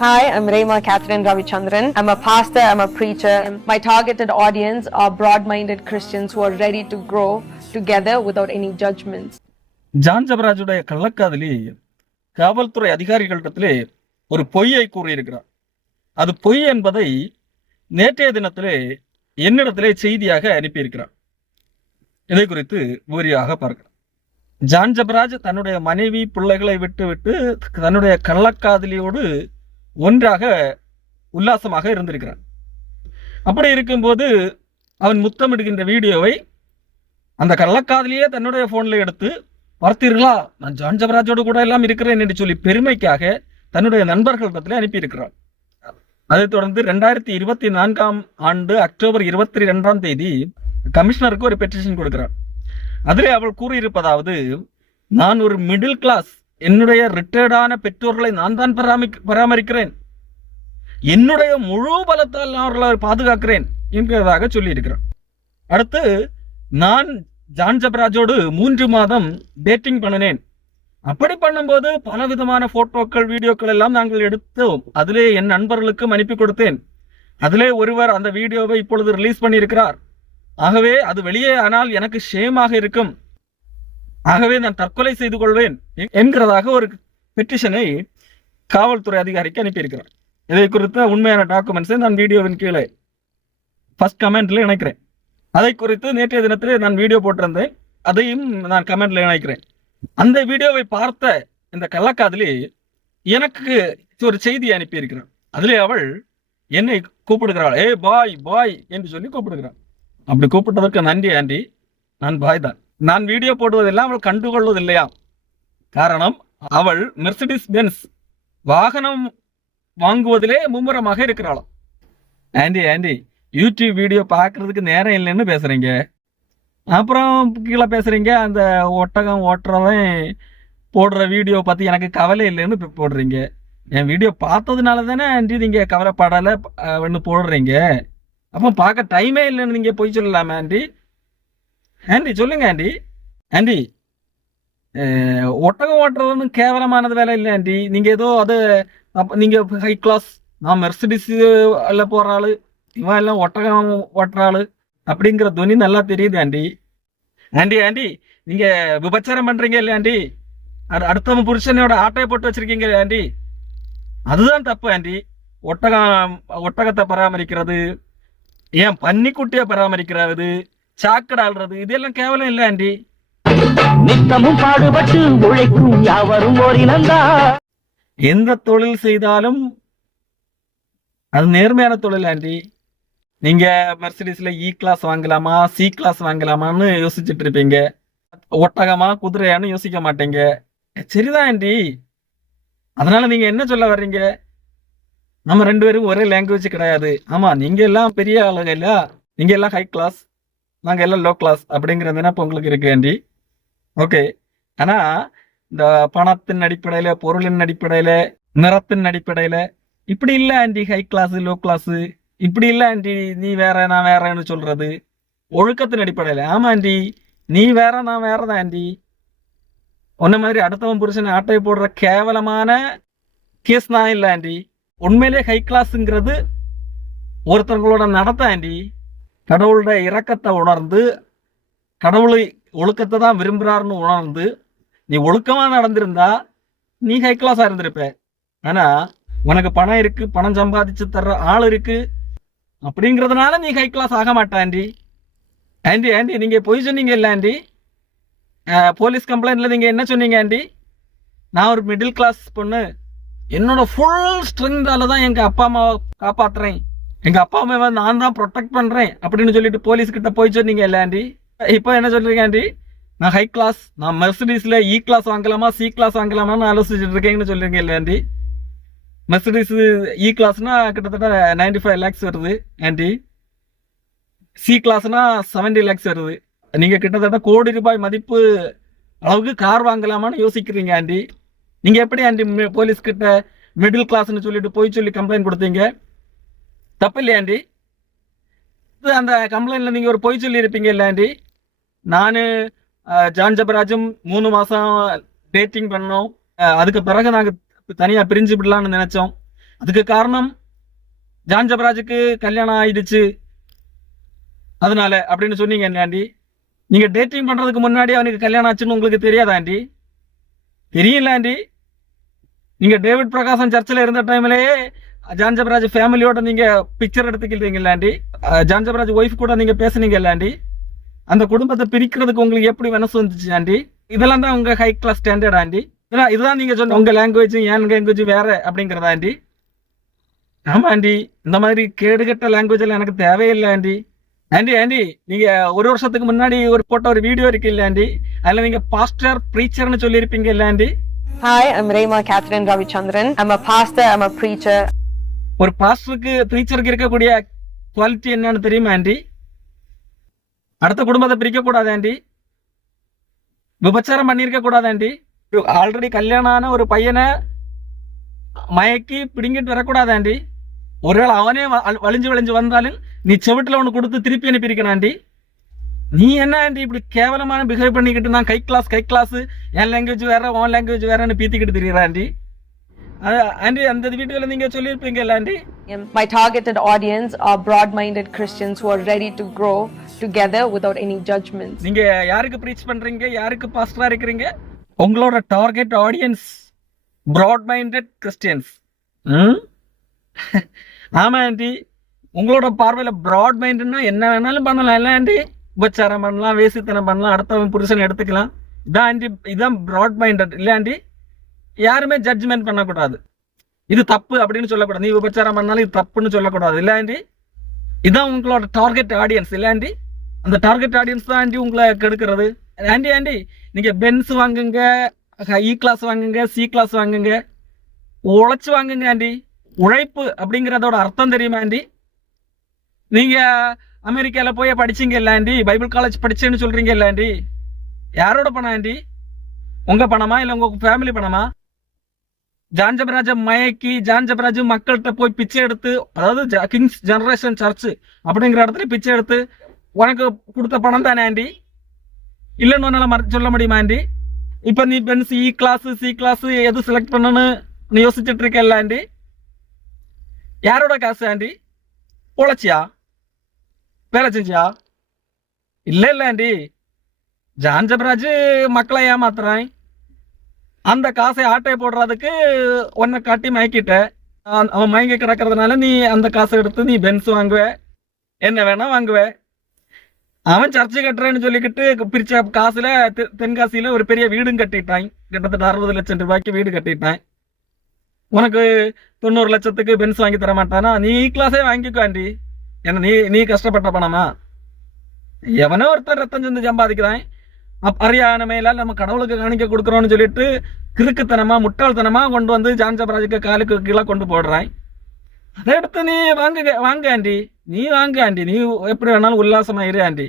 Hi, I'm Rema Catherine Ravichandran. I'm a pastor, I'm a preacher. My targeted audience are broad minded Christians who are ready to grow together without any judgments. John ஜபராஜுடைய கள்ளக்காதலி காவல்துறை அதிகாரிகளிடத்திலே ஒரு பொய்யை கூறியிருக்கிறார் அது பொய் என்பதை நேற்றைய தினத்திலே என்னிடத்திலே செய்தியாக அனுப்பியிருக்கிறார் இதை குறித்து விவரியாக பார்க்கலாம் ஜான் ஜபராஜ் தன்னுடைய மனைவி பிள்ளைகளை விட்டுவிட்டு தன்னுடைய கள்ளக்காதலியோடு ஒன்றாக உல்லாசமாக இருந்திருக்கிறான். அப்படி இருக்கும்போது அவன் முத்தமிடுகின்ற வீடியோவை அந்த கள்ளக்காதலியே தன்னுடைய ஃபோனில் எடுத்து பார்த்தீர்களா நான் ஜான் ஜபராஜோடு கூட எல்லாம் இருக்கிறேன் என்று சொல்லி பெருமைக்காக தன்னுடைய நண்பர்களிடத்தில் அனுப்பியிருக்கிறாள் அதைத் தொடர்ந்து ரெண்டாயிரத்தி இருபத்தி நான்காம் ஆண்டு அக்டோபர் இருபத்தி ரெண்டாம் தேதி கமிஷனருக்கு ஒரு பெட்டிஷன் கொடுக்கிறார் அதிலே அவள் கூறியிருப்பதாவது நான் ஒரு மிடில் கிளாஸ் என்னுடைய ரிட்டையர்டான பெற்றோர்களை நான் தான் பராமரி பராமரிக்கிறேன். என்னுடைய முழு பலத்தால் நான் அவர்களை பாதுகாக்கிறேன் என்கிறதாக சொல்லியிருக்கிறார். அடுத்து நான் ஜான்ஜபராஜோடு மூன்று மாதம் டேட்டிங் பண்ணினேன். அப்படி பண்ணும்போது பல விதமான போட்டோக்கள் வீடியோக்கள் எல்லாம் நாங்கள் எடுத்தோம். அதிலே என் நண்பர்களுக்கும் அனுப்பி கொடுத்தேன். அதிலே ஒருவர் அந்த வீடியோவை இப்பொழுது ரிலீஸ் பண்ணியிருக்கிறார். ஆகவே அது வெளியே ஆனால் எனக்கு ஷேமாக இருக்கும். ஆகவே நான் தற்கொலை செய்து கொள்வேன் என்கிறதாக ஒரு பெட்டிஷனை காவல்துறை அதிகாரிக்கு அனுப்பியிருக்கிறார். இதை குறித்த உண்மையான டாக்குமெண்ட்ஸை நான் வீடியோவின் கீழே ஃபர்ஸ்ட் கமெண்ட்ல இணைக்கிறேன். அதை குறித்து நேற்றைய தினத்தில் நான் வீடியோ போட்டிருந்தேன். அதையும் நான் கமெண்ட்ல இணைக்கிறேன். அந்த வீடியோவை பார்த்த இந்த கள்ளக்காதலி எனக்கு ஒரு செய்தி அனுப்பியிருக்கிறான். அதிலே அவள் என்னை கூப்பிடுகிறாள். ஏ பாய் பாய் என்று சொல்லி கூப்பிடுகிறான். அப்படி கூப்பிட்டதற்கு நன்றி ஆண்டி. நான் பாய் தான் நான் வீடியோ போடுவதெல்லாம் அவள் கண்டுகொள்வதில்லையா? காரணம் அவள் மெர்சிடிஸ் பென்ஸ் வாகனம் வாங்குவதிலே மும்முரமாக இருக்கிறாளாம். ஆண்டி ஆண்டி யூடியூப் வீடியோ பார்க்கறதுக்கு நேரம் இல்லைன்னு பேசுறீங்க. அப்புறம் கீழே பேசுறீங்க அந்த ஒட்டகம் ஓட்டுறவன் போடுற வீடியோ பத்தி எனக்கு கவலை இல்லைன்னு போடுறீங்க. என் வீடியோ பார்த்ததுனால தானே ஆண்டி நீங்க கவலைப்படலை ஒன்று போடுறீங்க. அப்போ பார்க்க டைமே இல்லைன்னு நீங்க போய் சொல்லலாமா ஆண்டி ஆண்டி சொல்லுங்க ஆண்டி. ஆண்டி ஒட்டகம் ஓட்டுறதுன்னு கேவலமானது வேலை இல்லை ஆண்டி. நீங்க ஏதோ அது அப்ப நீங்க ஹை கிளாஸ் நான் மெர்சிடிஸ் எல்லாம் போற ஆளு இவன் எல்லாம் ஒட்டகம் ஓட்டுற ஆளு அப்படிங்கிற துணி நல்லா தெரியுது ஆண்டி. ஆண்டி ஆண்டி நீங்க விபச்சாரம் பண்றீங்க இல்லையா ஆண்டி? அது அடுத்தவன் புருஷனோட ஆட்டையை போட்டு வச்சிருக்கீங்க ஆண்டி? அதுதான் தப்பு ஆண்டி. ஒட்டகம் ஒட்டகத்தை பராமரிக்கிறது ஏன் பன்னிக்குட்டியை பராமரிக்கிறது சாக்கடை ஆள்றது. இதெல்லாம் கேவலம் இல்லை ஆண்டி. நித்தமும் பாடுபட்டு உழைக்கும் யாவரும் ஓரினந்தா. எந்த தொழில் செய்தாலும் அது நேர்மையான தொழில் ஆண்டி. நீங்க மெர்சிடிஸ்ல இ கிளாஸ் வாங்கலாமா சி கிளாஸ் வாங்கலாமான்னு யோசிச்சுட்டு இருப்பீங்க. ஒட்டகமா குதிரையான்னு யோசிக்க மாட்டீங்க. சரிதான் ஆண்டி. அதனால நீங்க என்ன சொல்ல வர்றீங்க? நம்ம ரெண்டு பேரும் ஒரே லாங்குவேஜ் கிடையாது. ஆமா நீங்க எல்லாம் பெரிய ஆளுங்க இல்ல நீங்க எல்லாம் ஹை கிளாஸ் நாங்க எல்லாம் லோ கிளாஸ் அப்படிங்கிற இப்போ உங்களுக்கு இருக்கு ஆண்டி. ஓகே ஆனா இந்த பணத்தின் அடிப்படையில பொருளின் அடிப்படையில நிறத்தின் அடிப்படையில இப்படி இல்ல aunty high class low class இப்படி இல்ல ஆண்டி நீ வேற நான் வேறன்னு சொல்றது. ஒழுக்கத்தின் அடிப்படையில. ஆமா ஆண்டி. நீ வேற நான் வேற தான் ஆண்டி. ஒன்ன மாதிரி அடுத்தவன் புருஷன் ஆட்டை போடுற கேவலமான கேஸ் தான் இல்ல ஆண்டி. உண்மையிலே ஹை கிளாஸுங்கிறது ஒருத்தவங்களோட நடத்த ஆண்டி. கடவுளோட இரக்கத்தை உணர்ந்து கடவுளை ஒழுக்கத்தை தான் விரும்புகிறாருன்னு உணர்ந்து நீ ஒழுக்கமாக நடந்திருந்தா நீ ஹை கிளாஸாக இருந்திருப்ப. ஆனால் உனக்கு பணம் இருக்கு பணம் சம்பாதிச்சு தர்ற ஆள் இருக்கு. அப்படிங்கிறதுனால நீ ஹை கிளாஸ் ஆக மாட்ட ஆண்டி. ஆண்டி ஆண்டி நீங்கள் பொய் சொன்னீங்க இல்லை ஆண்டி? போலீஸ் கம்ப்ளைண்ட்ல நீங்கள் என்ன சொன்னீங்க ஆண்டி? நான் ஒரு மிடில் கிளாஸ் பொண்ணு. என்னோட ஃபுல் ஸ்ட்ரென்த்தால தான் எங்கள் அப்பா அம்மாவை காப்பாற்றுறேன் எங்க அப்பா அம்மாவை நான் தான் ப்ரொடெக்ட் பண்றேன் அப்படின்னு சொல்லிட்டு போலீஸ் கிட்ட போய் சொன்னீங்க இல்ல ஆண்டி? இப்போ என்ன சொல்றீங்க ஆண்டி? நான் ஹை கிளாஸ் நான் மெர்சடிஸ்ல இ கிளாஸ் வாங்கலாமா சி கிளாஸ் வாங்கலாமான்னு ஆலோசிச்சுட்டு இருக்கேன்னு சொல்றீங்க இல்ல ஆண்டி? மெர்சிடிஸ் இ கிளாஸ்னா கிட்டத்தட்ட நைன்டி ஃபைவ் லேக்ஸ் வருது ஆண்டி. சி கிளாஸ்னா செவன்டி லேக்ஸ் வருது. நீங்க கிட்டத்தட்ட கோடி ரூபாய் மதிப்பு அளவுக்கு கார் வாங்கலாமான்னு யோசிக்கிறீங்க ஆண்டி. நீங்க எப்படி ஆண்டி போலீஸ் கிட்ட மிடில் கிளாஸ்ன்னு சொல்லிட்டு போய் சொல்லி கம்ப்ளைண்ட் கொடுத்தீங்க? தப்பு இல்லையா ஆண்டி? இது அந்த கம்ப்ளைண்ட்ல நீங்க ஒரு பொய் சொல்லி இருப்பீங்க ஆண்டி? நானு ஜான் ஜபராஜும் மூணு மாசம் டேட்டிங் பண்ணோம். அதுக்கு பிறகு நாங்க தனியா பிரிஞ்சு விடலாம்னு நினைச்சோம். அதுக்கு காரணம் ஜான் ஜபராஜுக்கு கல்யாணம் ஆயிடுச்சு. அதனால அப்படின்னு சொன்னீங்க ஆண்டி? நீங்க டேட்டிங் பண்றதுக்கு முன்னாடி அவனுக்கு கல்யாணம் ஆச்சுன்னு உங்களுக்கு தெரியாதா ஆண்டி? தெரியல ஆண்டி. நீங்க டேவிட் பிரகாசம் சர்ச்சில் இருந்த டைம்லயே ஜான்ஜபராஜ் ஃபேமிலியோட நீங்க பிக்சர் எடுத்துக்கிட்டீங்கல்ல ஆண்டி. ஜான்ஜபராஜ் ஒய்ஃப் கூட நீங்க பேசுனீங்கல்ல ஆண்டி. அந்த குடும்பத்தை பிரிக்கிறதுக்கு உங்களுக்கு எப்படி மனசு வந்துச்சு ஆண்டி? இதெல்லாம் தான் உங்க ஹை கிளாஸ் ஸ்டாண்டர்ட் ஆண்டி. ஏன்னா இதுதான் நீங்க சொன்ன உங்க லாங்குவேஜ் என் லாங்குவேஜ் வேற அப்படிங்கறதா ஆண்டி. ஆமா ஆண்டி இந்த மாதிரி கேடுகட்ட லாங்குவேஜ் எல்லாம் எனக்கு தேவையில்லை ஆண்டி. ஆண்டி ஆண்டி நீங்க ஒரு வருஷத்துக்கு முன்னாடி ஒரு போட்ட ஒரு வீடியோ இருக்கு இல்ல ஆண்டி. அதுல நீங்க பாஸ்டர் பிரீச்சர்னு சொல்லியிருப்பீங்க இல்ல aunty. Hi, I'm Reema Catherine Ravichandran. I'm a pastor, I'm a preacher. ஒரு பாஸ்டருக்கு ப்ரீச்சருக்கு இருக்கக்கூடிய குவாலிட்டி என்னன்னு தெரியுமா ஆண்டி? அடுத்த குடும்பத்தை பிரிக்கக்கூடாது ஆண்டி. விபச்சாரம் பண்ணியிருக்க கூடாது ஆண்டி. ஆல்ரெடி கல்யாணம் ஆன ஒரு பையனை மயக்கி பிடுங்கிட்டு வரக்கூடாது ஆண்டி. ஒருவேளை அவனே வ- வலிஞ்சு வலிஞ்சு வந்தாலும் நீ செவிட்டில் ஒன்று கொடுத்து திருப்பி அனுப்பியிருக்கணும் ஆண்டி. நீ என்ன ஆண்டி இப்படி கேவலமான பிஹேவ் பண்ணிக்கிட்டு நான் கை கிளாஸ் கை கிளாஸ் என் லாங்குவேஜ் வேற உன் லாங்குவேஜ் வேறன்னு பீத்திக்கிட்டு தெரியுறா ஆண்டி. ஆண்டி அந்த வீடியோவில் நீங்கள் சொல்லியிருப்பீங்கல்ல aunty? My targeted audience are broad minded Christians who are ready to grow together without any judgments. நீங்க யாருக்கு ப்ரீச் பண்றீங்க? யாருக்கு பாஸ்டரா இருக்கிறீங்க? உங்களோட target audience broad minded Christians ஆமா ஆண்டி. உங்களோட பார்வையில பிராட் மைண்ட்னா என்ன வேணாலும் பண்ணலாம் இல்ல ஆண்டி? உபச்சாரம் பண்ணலாம் வேசித்தனம் பண்ணலாம் அடுத்தவன் புருஷன் எடுத்துக்கலாம். இதான் ஆண்டி இதான் பிராட் மைண்டட் இல்ல ஆண்டி? யாருமே ஜட்ஜ்மெண்ட் பண்ணக்கூடாது. இது தப்பு அப்படின்னு சொல்லக்கூடாது. நீ உபச்சாரம் பண்ணாலும் இது தப்புன்னு சொல்லக்கூடாது. இல்லாண்டி இதான் உங்களோட டார்கெட் ஆடியன்ஸ் இல்லாண்டி அந்த டார்கெட் ஆடியன்ஸ் தான் ஆண்டி உங்களை கெடுக்கிறது. ஆண்டி ஆண்டி நீங்கள் பென்ஸ் வாங்குங்க இ கிளாஸ் வாங்குங்க சி கிளாஸ் வாங்குங்க. உழைச்சி வாங்குங்க ஆண்டி. உழைப்பு அப்படிங்கிறதோட அர்த்தம் தெரியுமா ஆண்டி? நீங்கள் அமெரிக்காவில் போய் படிச்சீங்க இல்லை ஆண்டி? பைபிள் காலேஜ் படிச்சேன்னு சொல்கிறீங்க இல்லை ஆண்டி? யாரோட பணம் ஆண்டி? உங்கள் பணமா இல்லை உங்கள் ஃபேமிலி பணமா? ஜான்ஜபராஜ மயக்கி ஜான்ஜபராஜ் மக்கள்கிட்ட போய் பிச்சை எடுத்து அதாவது கிங்ஸ் ஜெனரேஷன் சர்ச் அப்படிங்கிற இடத்துல பிச்சை எடுத்து உனக்கு கொடுத்த பணம் தானே ஆண்டி இல்லைன்னு ஒன்னால சொல்ல முடியுமா ஆண்டி இப்போ நீ Benz E class C class எது செலக்ட் பண்ணணும்னு நீ யோசிச்சுட்டு இருக்கல ஆண்டி யாரோட காசு ஆண்டி உழைச்சியா வேலை செஞ்சியா இல்ல இல்ல ஆண்டி ஜான் ஜபராஜ் மக்களை ஏமாத்துறான் அந்த காசை ஆட்டை போடுறதுக்கு உன்னை காட்டி மயக்கிட்ட. அவன் அவன் மயங்கி கிடக்கிறதுனால நீ அந்த காசை எடுத்து நீ பென்ஸ் வாங்குவ. என்ன வேணா வாங்குவ. அவன் சர்ச்சு கட்டுறேன்னு சொல்லிக்கிட்டு பிரிச்ச காசுல தென்காசியில ஒரு பெரிய வீடும் கட்டிட்டான். கிட்டத்தட்ட அறுபது லட்சம் ரூபாய்க்கு வீடு கட்டிட்டான். உனக்கு தொண்ணூறு லட்சத்துக்கு பென்ஸ் வாங்கி தர மாட்டானா? நீ e கிளாஸே வாங்கிக்காண்டி. என்ன நீ நீ கஷ்டப்பட்ட பணமா? எவனோ ஒருத்தர் ரத்தம் செஞ்சு சம்பாதிக்கிறான். அறியான மேல நம்ம கடவுளுக்கு காணிக்க கொடுக்குறோம்னு சொல்லிட்டு கிறுக்குத்தனமா முட்டாள்தனமா கொண்டு வந்து ஜான்சபராஜுக்கு காலுக்கு கீழே கொண்டு போடுறான் அதை எடுத்து நீ வாங்க வாங்க ஆண்டி. நீ வாங்க ஆண்டி. நீ எப்படி வேணாலும் உல்லாசமா இரு ஆண்டி.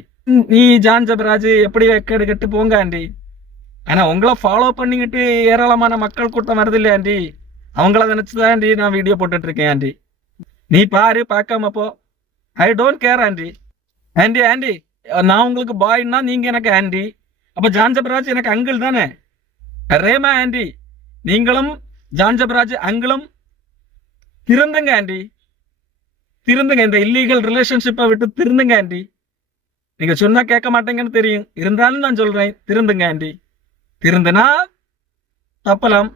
நீ ஜான்சபராஜ் எப்படி கேடு கெட்டு போங்க ஆண்டி. ஆனா உங்களை ஃபாலோ பண்ணிக்கிட்டு ஏராளமான மக்கள் கூட்டம் வருது இல்லையா ஆண்டி? அவங்கள நினைச்சுதான் ஆண்டி நான் வீடியோ போட்டுட்டு இருக்கேன் ஆண்டி. நீ பாரு பார்க்காம போ. I don't care aunty. Aunty aunty நான் உங்களுக்கு பாய்னா நீங்க எனக்கு ஆண்டி. அப்ப ஜான்ஜபராஜ் எனக்கு அங்கிள் தானே? Rhema aunty. நீங்களும் ஜான்ஜபராஜ் அங்கிளும் திருந்துங்க ஆண்டி. திருந்துங்க இந்த இல்லீகல் ரிலேஷன்ஷிப்பை விட்டு திருந்துங்க ஆண்டி. நீங்க சொன்னா கேட்க மாட்டேங்கன்னு தெரியும். இருந்தாலும் நான் சொல்றேன் திருந்துங்க ஆண்டி. திருந்துனா தப்பலாம்.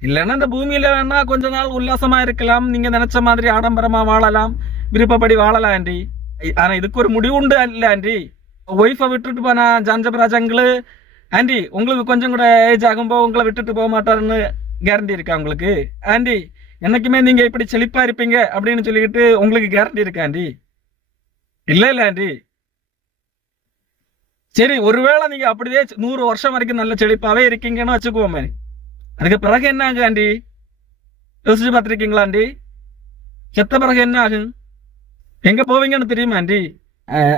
இல்லைன்னா இந்த பூமியில வேணா கொஞ்ச நாள் உல்லாசமா இருக்கலாம். நீங்க நினைச்ச மாதிரி ஆடம்பரமா வாழலாம். விருப்பப்படி வாழலாம் ஆண்டி. ஆனா இதுக்கு ஒரு முடிவு உண்டு இல்ல ஆண்டி. ஒய்ஃபை விட்டுட்டு போனா ஜான்ஜபராஜ் அங்கிள் ஆண்டி உங்களுக்கு கொஞ்சம் கூட ஏஜ் ஆகும்போது உங்களை விட்டுட்டு போக மாட்டாருன்னு கேரண்டி இருக்கா உங்களுக்கு? ஆண்டி என்னைக்குமே நீங்க இப்படி செழிப்பா இருப்பீங்க அப்படின்னு சொல்லிக்கிட்டு உங்களுக்கு கேரண்டி இருக்கா ஆண்டி? இல்ல இல்ல ஆண்டி. சரி ஒருவேளை நீங்க அப்படியே நூறு வருஷம் வரைக்கும் நல்ல செழிப்பாவே இருக்கீங்கன்னு வச்சுக்குவோமே. அதுக்கு பிறகு என்ன ஆகும் ஆண்டி? யோசிச்சு பார்த்துருக்கீங்களா ஆண்டி? செத்த பிறகு என்ன ஆகும்? எங்க போவீங்கன்னு தெரியுமா ஆண்டி?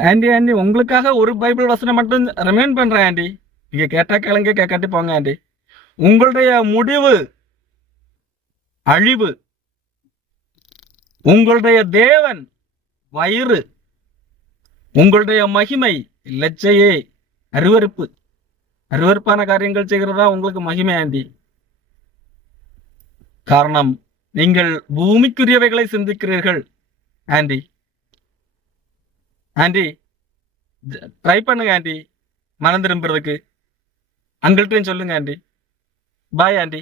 ஆண்டி ஆண்டி உங்களுக்காக ஒரு பைபிள் வசனம் மட்டும் ரிமைண்ட் பண்றேன் ஆண்டி. நீங்கள் கேட்டா கிளங்க கேட்காட்டி போங்க ஆண்டி. உங்களுடைய முடிவு அழிவு உங்களுடைய தேவன் வயிறு உங்களுடைய மகிமை லட்சையே அருவருப்பு. அருவருப்பான காரியங்கள் செய்கிறதா உங்களுக்கு மகிமை ஆண்டி. காரணம் நீங்கள் பூமிக்குரியவைகளை சிந்திக்கிறீர்கள் ஆண்டி. ஆண்டி ட்ரை பண்ணுங்க ஆண்டி. மனம் திரும்புறதுக்கு. அங்கிள்கிட்டையும் சொல்லுங்க ஆண்டி. Bye aunty.